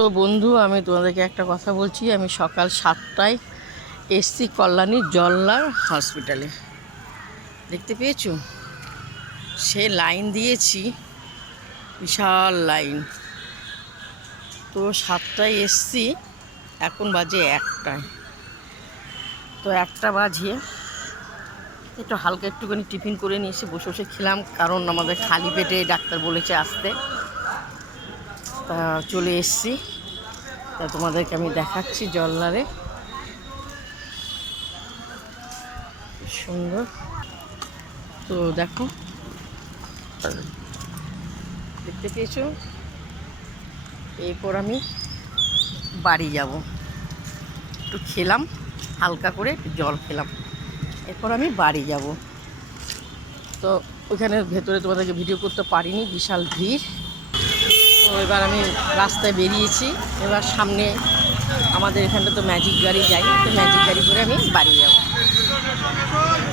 তো বন্ধু, আমি তোমাদেরকে একটা কথা বলছি। আমি সকাল 7টায় এসছি কল্যাণী জল্লার হসপিটালে। দেখতে পেয়েছো? সে লাইন দিয়েছি, বিশাল লাইন। তো 7টায় এসছি, এখন বাজে 1টায়। তো 1টা বাজে একটু হালকা একটুখানি টিফিন করে নিয়ে এসে বসে বসে খেলাম, কারণ আমাদের খালি পেটে ডাক্তার বলেছে আসতে। তা চলে এসছি, তা তোমাদেরকে আমি দেখাচ্ছি জল্লারে। সুন্দর তো দেখো, দেখতে পেয়েছো? এরপর আমি বাড়ি যাব। একটু খেলাম, হালকা করে একটু জল খেলাম, এরপর আমি বাড়ি যাব। তো ওইখানে ভেতরে তোমাদেরকে ভিডিও করতে পারিনি, বিশাল ভিড়। তো এবার আমি রাস্তায় বেরিয়েছি। এবার সামনে আমাদের এখানটা তো ম্যাজিক গাড়ি যাই, তো ম্যাজিক গাড়ি করে আমি বাড়ি যাব।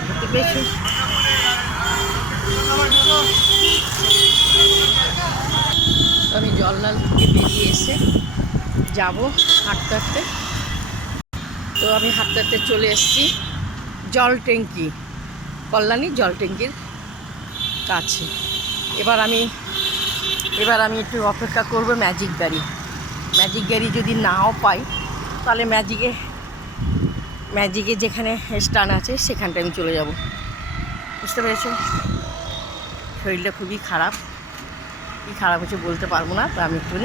দেখতে পেয়েছো? আমি জলনাল থেকে বেরিয়ে এসে যাব হাঁটতে হাঁটতে। তো আমি হাঁটতে হাঁটতে চলে এসেছি জল ট্যাঙ্কি, কল্যাণী জল ট্যাঙ্কির কাছে। এবার আমি একটু অপেক্ষা করব ম্যাজিক গাড়ি যদি নাও পাই, তাহলে ম্যাজিকে যেখানে স্ট্যান্ড আছে সেখানটায় আমি চলে যাব। বুঝতে পেরেছো? শরীরটা খুবই খারাপ, কী খারাপ হচ্ছে বলতে পারবো না। তো আমি একটু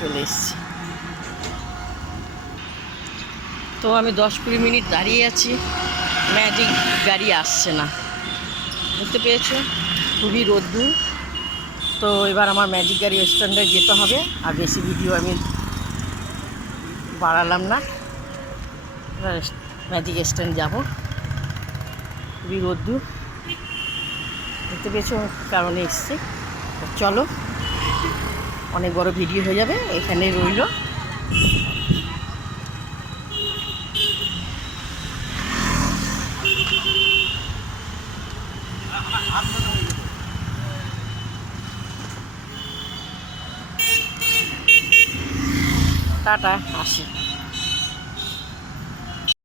চলে এসেছি। তো আমি 10-20 মিনিট দাঁড়িয়ে আছি, ম্যাজিক গাড়ি আসছে না। বুঝতে পেরেছো? খুবই রোদ্দুর। তো এবার আমার ম্যাজিক গাড়ি স্ট্যান্ডে যেতে হবে। আর বেশি ভিডিও আমি বাড়ালাম না, এবার ম্যাজিক স্ট্যান্ড যাব। খুবই রোদ্দুর, দেখতে পেয়েছো, কারণে এসছি। চলো, অনেক বড় ভিডিও হয়ে যাবে, এখানে রইল। টাটা, আসি।